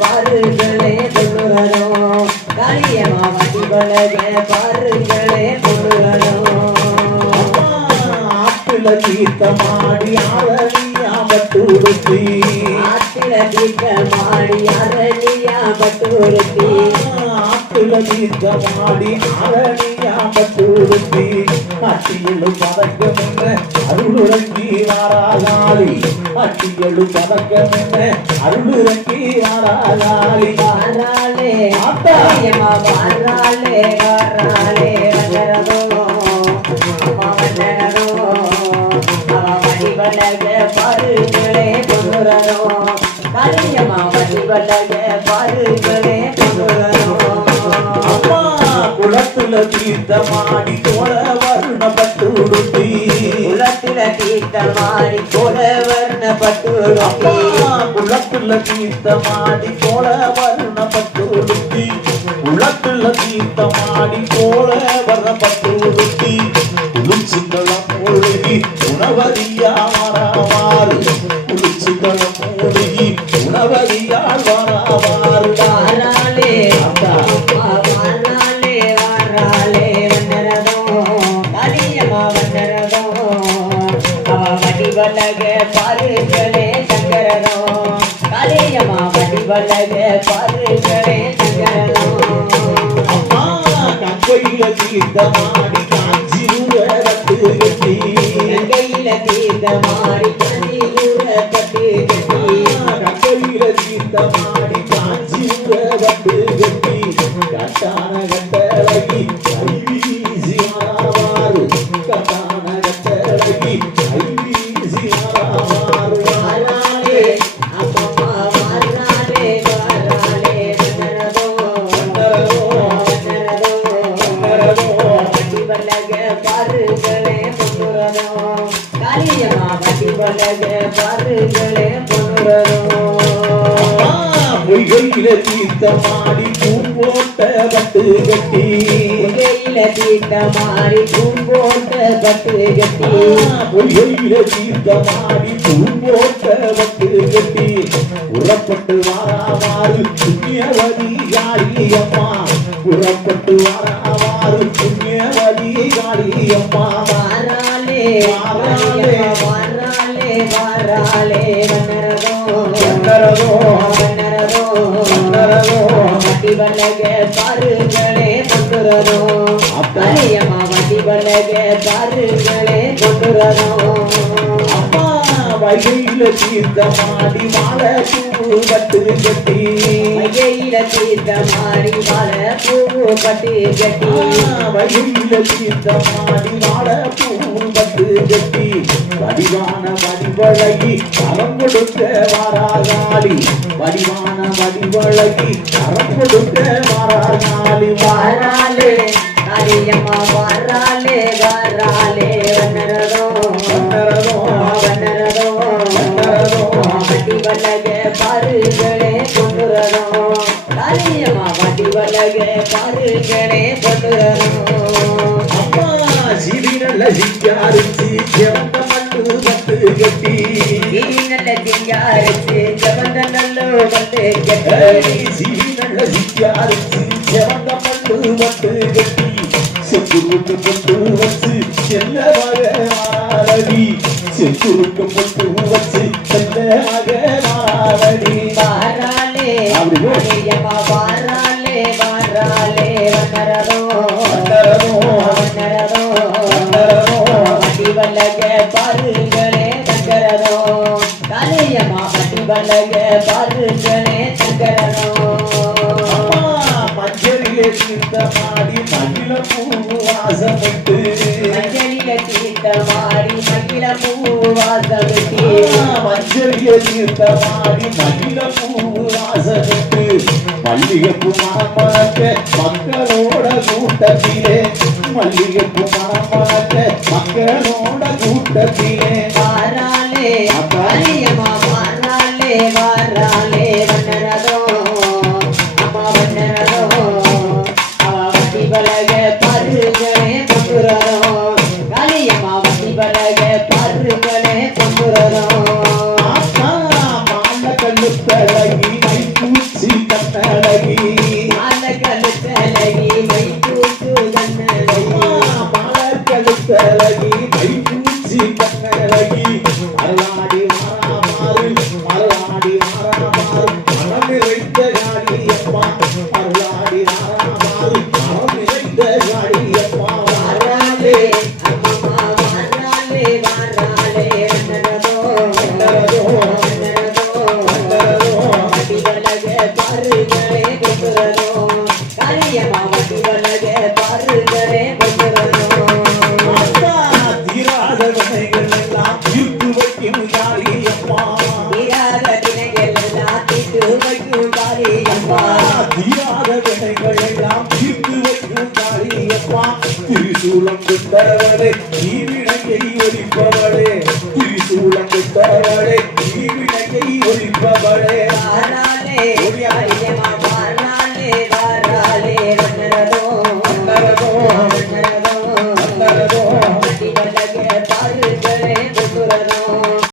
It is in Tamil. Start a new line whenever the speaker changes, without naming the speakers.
பாருங்களே சொல்லுறதோ காளியம்மா வட்டி பல்லக பாருங்களே சொல்லுறதோ
ஆட்டுல கீர்த்தமாடி ஆரணியாமட்டுடுத்தி
ஆத்திர தீர்க்க மாடி அரணியா பட்டுருத்தி
ஆட்டுல கீர்த்தமாடி ஆரணியாமட்டுடுத்தி அட்டியலு பதக்கமென்ன அருளுரங்கி வாராளாளி அட்டியலு பதக்கமென்ன அருளுரங்கி வாராளாளி
வாராளே
ஆத்தா.
காளியம்மா வாராளே வாராளே வண்ணரதோ அம்மா வண்ணரதோ அவ வடிவலக பாருங்களே பொன்னுரதோ காளியம்மா வடிவலக பாருங்களே
குளத்துல தீர்த்தமாடி தோழ வருணப்பட்டுடுத்தி
குலத்தில தீர்த்தமாடி கோல வர்ண பட்டுருத்தி
அம்மா குளத்துல தீர்த்தமாடி தோழ வருணப்பட்டுடுத்தி குளத்துல தீர்த்தமாடி தோழ வருணப்பட்டுடுத்தி குளிச்சுக்களம் மூழ்கி உணவறியா வராவாறு குளிச்சுக்களம் மூழ்கி உணவறியால் வராவாறு
பாருங்களே சங்கரதோ காளியம்மா வடிவலக பாருங்களே சங்கரதோ
அம்மா கங்கையில தீர்த்தமாடி காஞ்சி கட்டி
கங்கையில தீர்த்தமாடி
பொய்கையில தீர்த்தமாடி பூம்போட்ட பட்டு கட்டி.
புகையில தீர்த்தமாடி பூம்போட்ட பட்டு கட்டி.
பொய்கையில தீர்த்தமாடி பூம்போட்ட பட்டு கட்டி. உறப்பட்டு வாராவாறு புண்ணியவதி யாழி அம்மா உறப்பட்டு வாராவாறு புண்ணியவதி யாழி அம்மா
வாராளே வாராளே. வாராளே வாராளே வண்ணரதோ
வண்ணரதோ,
பாருங்களே கொண்டுரதோ காளியம்மா வட்டி வல்லக பாருங்களே கொண்டுரதோ
அம்மா வைகையில தீர்த்தமாடி மாலை பூ பட்டு கட்டி.
மையில தீர்த்தமாடி மலை பூ பட்டு கட்டி
வழியில தீர்த்தமாடி மாட பூம்பட்டு கட்டி. வடிவான வடிவழகி அறம் கொடுக்க வாராகாளி. வடிவான வடிவழகி அறம் கொடுக்க வாராகாளி.
வாராளே காளியம்மா வாராளே வாராளே வண்ணரதோ,
வண்ணரதோ சிறினல்ல சிங்காரிச்சி சிறந்த மண்ணு பட்டு கட்டி
நல்ல திங்காரத்து ஜபந்த நல்லோ வந்து கட்டி
ஏய், சிறினல்ல சிங்காரிச்சி சிறந்த மண்ணு பட்டு கட்டி செக்குருக்கு பொட்டு வச்சு செல்ல மகனாரடி செக்குருட்டு பொட்டு வச்சு செல்ல மகனாரடி
வாராளே
அப்படி போ.
காளியம்மா வாராளே வாராளே வண்ணரதோ வல்லக பாருங்களே சங்கரதோ காளியம்மா வட்டி வல்லக பாருங்களே
அம்மா மஞ்சளிலே தீர்த்தமாடி மகிழ பூ வாசமிட்டு.
மஞ்சளில தீர்த்தமாடி மகிழ பூ வாசமிட்டி.
மஞ்சளிலே தீர்த்தமாடி மகிழ பூ வாசமிட்டு. மல்லிகைப்பூ மனம் மணக்க மக்களோட கூட்டத்திலே மனம் மணக்க மக்களோட கூட்டத்திலே.
வாராளே
வாராலே வாராலே வண்ணரா பிரச்சனைகளெல்லாம் தீர்த்து வைக்கும் தாரியப்பா. திரிசூலம் கொண்டவளே தீவினை ஒழிப்பவளே. திரிசூலம் கொண்டவளே